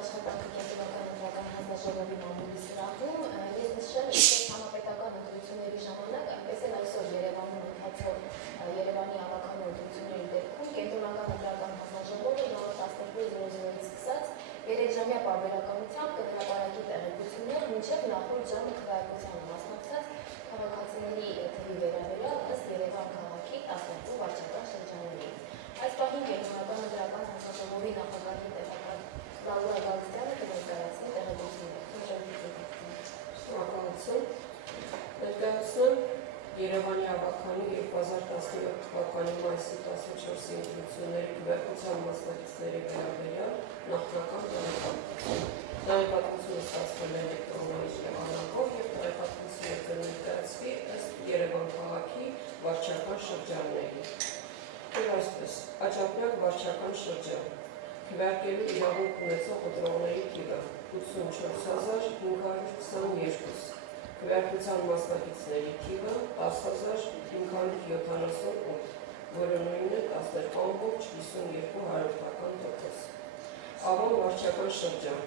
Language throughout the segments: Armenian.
աշխատանքը կենտրոնական ընտրական հանձնաժողովի մամուլի սրահում, ես նշել ինչպես համապետական ընտրությունների ժամանակ, այնպես էլ այսօր Երևանում ընթացող Երևանի ավագանու ընտրությունների դեպքում կենտրոնական ընտրական հանձնաժողովը նոր 12:00-ից սկսած 3-ժամյա պարբերականությամբ կհրապարակի տեղեկություններ մինչև նախորդ ժամը քվեարկությանը մասնակցած քաղաքացիների թվի վերաբերյալ ըստ Երևան քաղաքի 12 վարչական շրջանների։ Այս պահին կենտրոնական ընտրական հանձնաժողովի նախագահի տեղակալ Լաուրա Գալստյանը կներկայացնի տեղեկությունները։ Շնորհակալություն։ Ներկայացնում Երևանի ավագանու 2017 թվականի մայիսի 14-ի ընտրությունների քվեարկության մասնակիցների վերաբերյալ նախնական տեղեկատվություն։ Տեղեկատվությունը ստացվել է էլեկտրոնային եղանակով և տեղեկատվությունը կներկայացվի ըստ Երևան քաղաքի վարչական շրջանների։ Այսպես, Աջափնյակ վարչական շրջան, քվեարկելու իրավունք ունեցող ընտրողների թիվը 84522, քվեարկության մասնակիցների թիվը 10578, որը նույնն է 12.52%։ Ավան վարչական շրջան,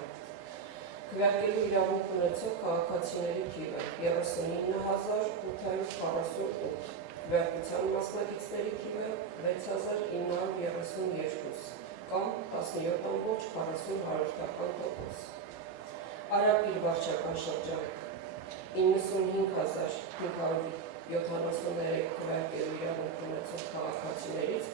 քվեարկելու իրավունք ունեցող քաղաքացիների թիվը 39848, քվեարկության մասնակիցների թիվը 6932 կամ 17.40%։ Արաբիլ վարչական շրջան 95573 քվեարկելու իրավունք ունեցող քաղաքացիներից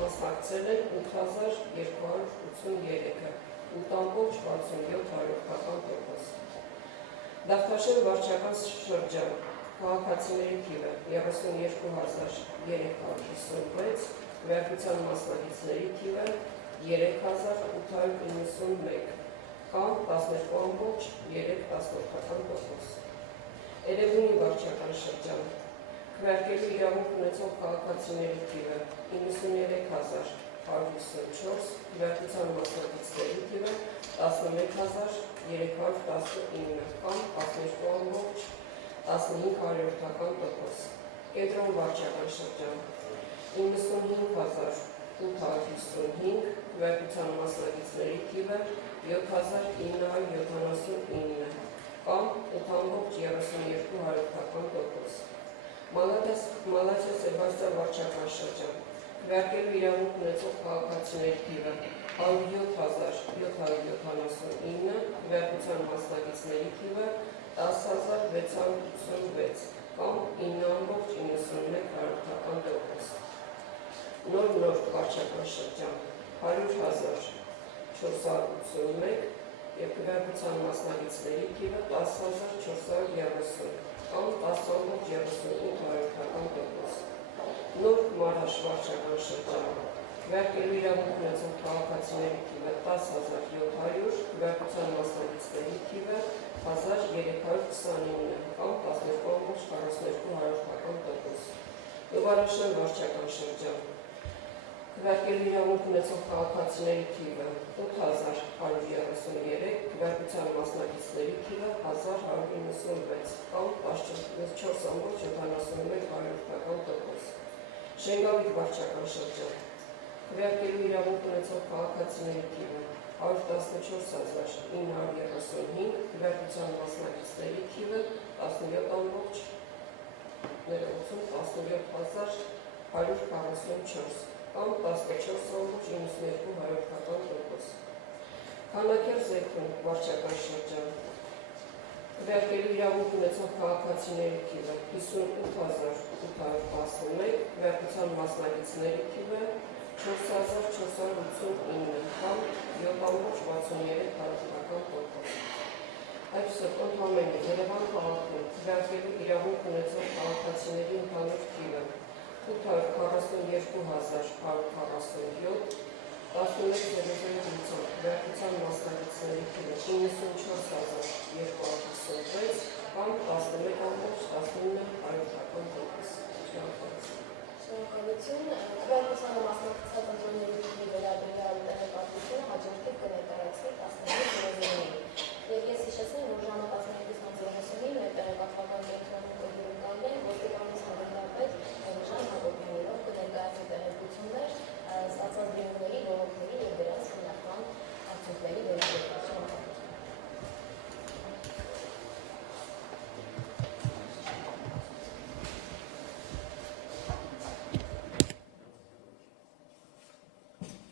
մասնակցել են 8283-ը 8.67%։ Դավթաշեն վարչական շրջան քաղաքացիների թիվը 32356, քվեարկության մասնակիցների թիվը 3891 կամ 12.3%։ Էրեբունի վարչական շրջան քվեարկելու իրավունք ունեցող քաղաքացիների թիվը 93154, քվեարկության մասնակիցների թիվը 11319 կամ 12.15%։ Կենտրոն վարչական շրջան 95855, քվեարկության մասնակիցների թիվը 7979 կամ 8.32%։ Մալաթիա Սեբաստիա վարչական շրջան քվեարկելու իրավունք ունեցող քաղաքացիների թիվը 107779, քվեարկության մասնակիցների թիվը 10686 կամ 9.91%։ Նոր վարչական շրջան 100,481 և քվեարկության մասնակիցների թիվը 10430 կամ 10.38%։ Նոր Մարաշ վարչական շրջան քվեարկելու իրավունք ունեցող քաղաքացիների թիվը 10700, քվեարկության մասնակիցների թիվը 1329 կամ 12.42%։ Նվարաշեն վարչական շրջան քվեարկելու իրավունք ունեցող քաղաքացիների թիվը 8133, քվեարկության մասնակիցների թիվը 1196 կամ 14.71%։ Շենգավիթ վարչական շրջան քվեարկելու իրավունք ունեցող քաղաքացիների թիվը 114935, քվեարկության մասնակիցների թիվը 17144 կամ 14.92%։ Քանաքեռ Զեյթուն վարչական շրջան քվեարկելու իրավունք ունեցող քաղաքացիների թիվը 58811, քվեարկության մասնակիցների թիվը 4489 կամ 7.63%։ Այսօր ընդհանրապես Երևան քաղաքում քվեարկելու իրավունք ունեցող քաղաքացիների ընդհանուր թիվը 842147, 11:00 քվեարկության մասնակիցների թիվը 94256 կամ 11.19%։ Շնորհակալություն։ Քվեարկությանը մասնակցած